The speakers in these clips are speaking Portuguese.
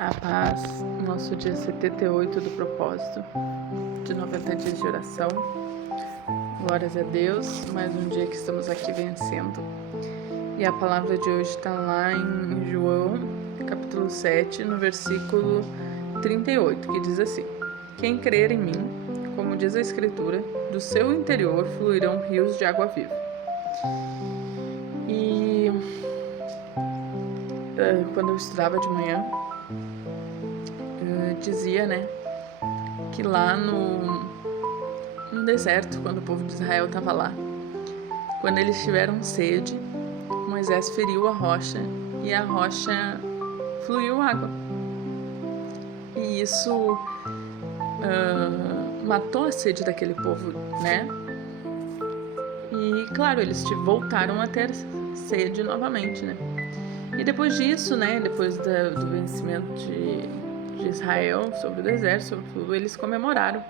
A paz, nosso dia 78 do propósito, de 90 dias de oração. Glórias a Deus, mais um dia que estamos aqui vencendo. E a palavra de hoje está lá em João, capítulo 7, no versículo 38, que diz assim: Quem crer em mim, como diz a Escritura, do seu interior fluirão rios de água viva. E quando eu estudava de manhã, dizia, que lá no deserto, quando o povo de Israel estava lá, quando eles tiveram sede, Moisés feriu a rocha e a rocha fluiu água. E isso matou a sede daquele povo, E, claro, eles voltaram a ter sede novamente, E depois disso, depois do vencimento de Israel sobre o deserto, sobre tudo, eles comemoraram.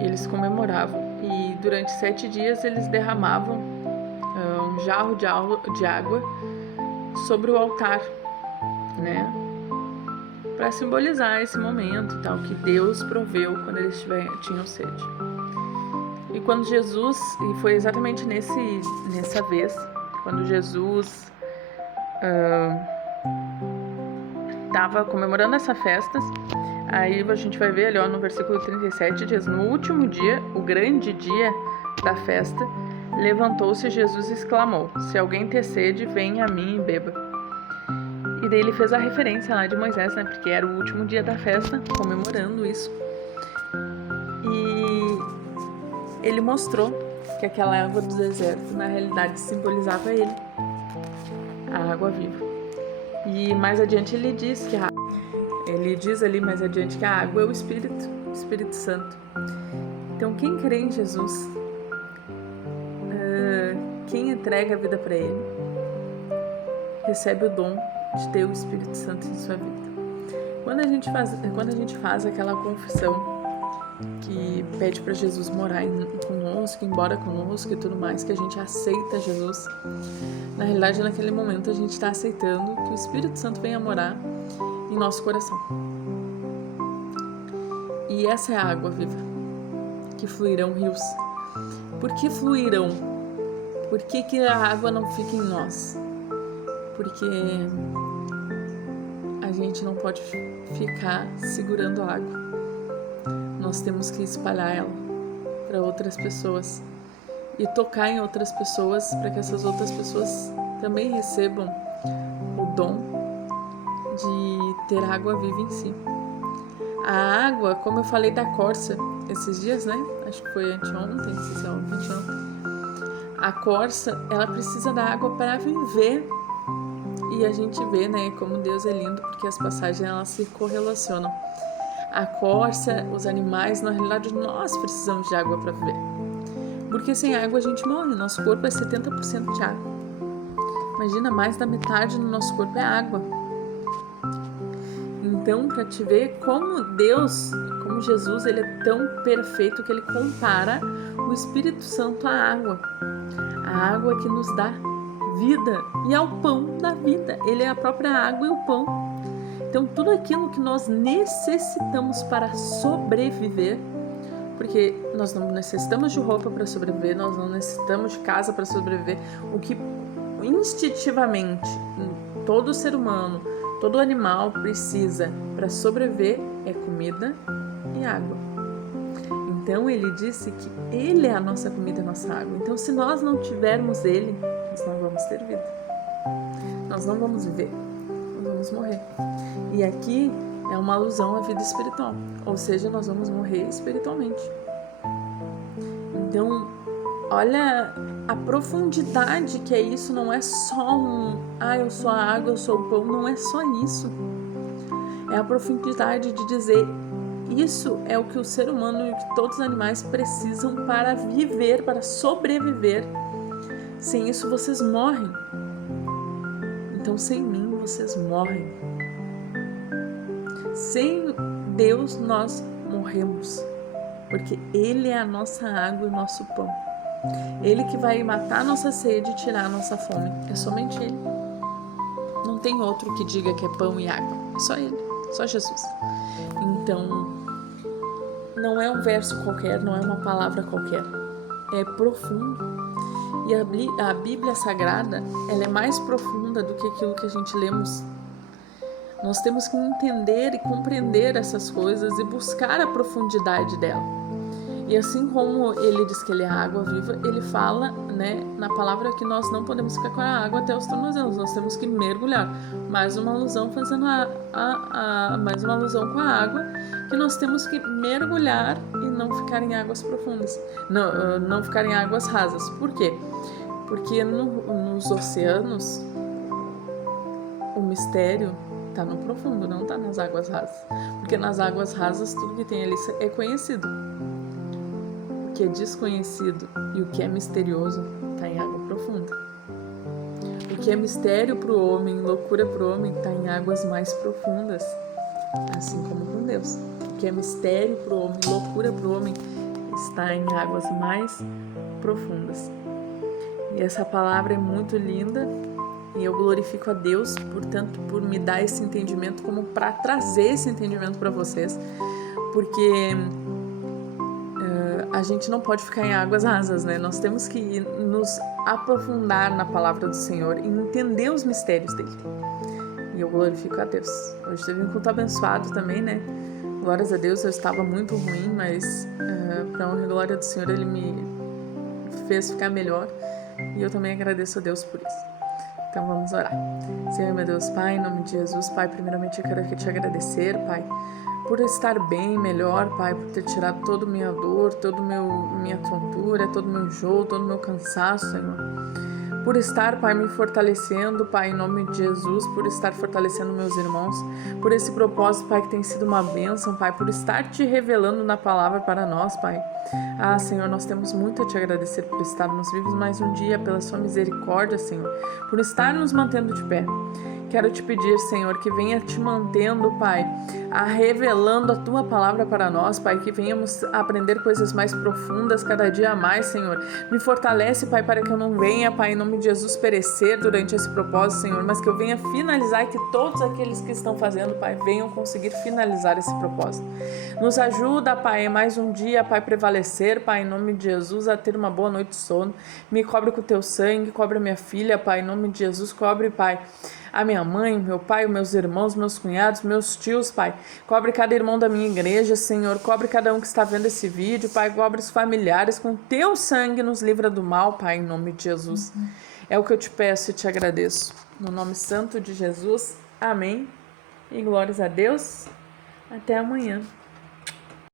Eles comemoravam e durante 7 dias eles derramavam um jarro de água sobre o altar, para simbolizar esse momento e tal, que Deus proveu quando eles tinham sede. E quando Jesus, e foi exatamente nessa vez, quando Jesus estava comemorando essa festa, aí a gente vai ver ali no versículo 37, diz: No último dia, o grande dia da festa, levantou-se Jesus e exclamou: Se alguém ter sede, venha a mim e beba. E daí ele fez a referência lá de Moisés, porque era o último dia da festa, comemorando isso. E ele mostrou que aquela água do deserto, na realidade, simbolizava ele, a água viva. E mais adiante ele diz ali mais adiante que a água é o Espírito Santo. Então quem crê em Jesus, quem entrega a vida para ele, recebe o dom de ter o Espírito Santo em sua vida. Quando a gente faz aquela confissão que pede para Jesus morar conosco, ir embora conosco e tudo mais, que a gente aceita Jesus, na realidade naquele momento a gente está aceitando que o Espírito Santo venha morar em nosso coração. E essa é a água viva, que fluirão rios. Por que fluirão? Por que a água não fica em nós? Porque a gente não pode ficar segurando a água. Nós temos que espalhar ela para outras pessoas e tocar em outras pessoas para que essas outras pessoas também recebam o dom de ter água viva em si. A água, como eu falei da corça esses dias, Acho que foi anteontem, não sei se é anteontem. A corça, ela precisa da água para viver. E a gente vê, como Deus é lindo, porque as passagens elas se correlacionam. A corça, os animais, na realidade nós precisamos de água para viver. Porque sem água a gente morre, nosso corpo é 70% de água. Imagina, mais da metade do nosso corpo é água. Então, para te ver como Deus, como Jesus, ele é tão perfeito que ele compara o Espírito Santo à água. A água que nos dá vida e é o pão da vida. Ele é a própria água e o pão. Então, tudo aquilo que nós necessitamos para sobreviver, porque nós não necessitamos de roupa para sobreviver, nós não necessitamos de casa para sobreviver. O que instintivamente todo ser humano, todo animal precisa para sobreviver é comida e água. Então, ele disse que ele é a nossa comida e a nossa água. Então, se nós não tivermos ele, nós não vamos ter vida. Nós não vamos viver. Nós vamos morrer. E aqui é uma alusão à vida espiritual. Ou seja, nós vamos morrer espiritualmente. Então, olha a profundidade que é isso. Não é só eu sou a água, eu sou o pão. Não é só isso. É a profundidade de dizer: isso é o que o ser humano e o que todos os animais precisam para viver, para sobreviver. Sem isso, vocês morrem. Então, sem mim, vocês morrem. Sem Deus, nós morremos. Porque Ele é a nossa água e o nosso pão. Ele que vai matar a nossa sede e tirar a nossa fome. É somente Ele. Não tem outro que diga que é pão e água. É só Ele, só Jesus. Então, não é um verso qualquer, não é uma palavra qualquer. É profundo. E a Bíblia Sagrada, ela é mais profunda do que aquilo que a gente lemos. Nós temos que entender e compreender essas coisas e buscar a profundidade dela. E assim como ele diz que ele é a água viva, ele fala, né, na palavra que nós não podemos ficar com a água até os tornozelos, nós temos que mergulhar. Mais uma alusão fazendo mais uma alusão com a água, que nós temos que mergulhar e não ficar em águas profundas, não ficar em águas rasas. Por quê? Porque nos oceanos o mistério está no profundo, não está nas águas rasas. Porque nas águas rasas tudo que tem ali é conhecido. O que é desconhecido e o que é misterioso está em água profunda. O que é mistério para o homem, loucura para o homem, está em águas mais profundas, assim como com Deus. O que é mistério para o homem, loucura para o homem, está em águas mais profundas. E essa palavra é muito linda e eu glorifico a Deus, portanto, por me dar esse entendimento, como para trazer esse entendimento para vocês, porque a gente não pode ficar em águas rasas, né? Nós temos que nos aprofundar na palavra do Senhor e entender os mistérios dele. E eu glorifico a Deus. Hoje teve um culto abençoado também, né? Glórias a Deus, eu estava muito ruim, mas para honra e glória do Senhor, ele me fez ficar melhor. E eu também agradeço a Deus por isso. Então vamos orar. Senhor, meu Deus, Pai, em nome de Jesus, Pai, primeiramente eu quero aqui te agradecer, Pai, por estar bem, melhor, Pai, por ter tirado toda a minha dor, toda a minha tontura, todo o meu enjoo, todo o meu cansaço, Senhor. Por estar, Pai, me fortalecendo, Pai, em nome de Jesus, por estar fortalecendo meus irmãos, por esse propósito, Pai, que tem sido uma bênção, Pai, por estar te revelando na palavra para nós, Pai. Ah, Senhor, nós temos muito a te agradecer por estarmos vivos mais um dia, pela sua misericórdia, Senhor, por estar nos mantendo de pé. Quero te pedir, Senhor, que venha te mantendo, Pai, revelando a tua palavra para nós, Pai, que venhamos aprender coisas mais profundas cada dia mais, Senhor. Me fortalece, Pai, para que eu não venha, Pai, em nome de Jesus, perecer durante esse propósito, Senhor, mas que eu venha finalizar e que todos aqueles que estão fazendo, Pai, venham conseguir finalizar esse propósito. Nos ajuda, Pai, mais um dia, Pai, prevalecer, Pai, em nome de Jesus, a ter uma boa noite de sono. Me cobre com o teu sangue, cobre a minha filha, Pai, em nome de Jesus, cobre, Pai, a minha mãe, meu pai, meus irmãos, meus cunhados, meus tios, Pai. Cobre cada irmão da minha igreja, Senhor. Cobre cada um que está vendo esse vídeo, Pai. Cobre os familiares. Com teu sangue nos livra do mal, Pai, em nome de Jesus. É o que eu te peço e te agradeço. No nome santo de Jesus. Amém. E glórias a Deus. Até amanhã.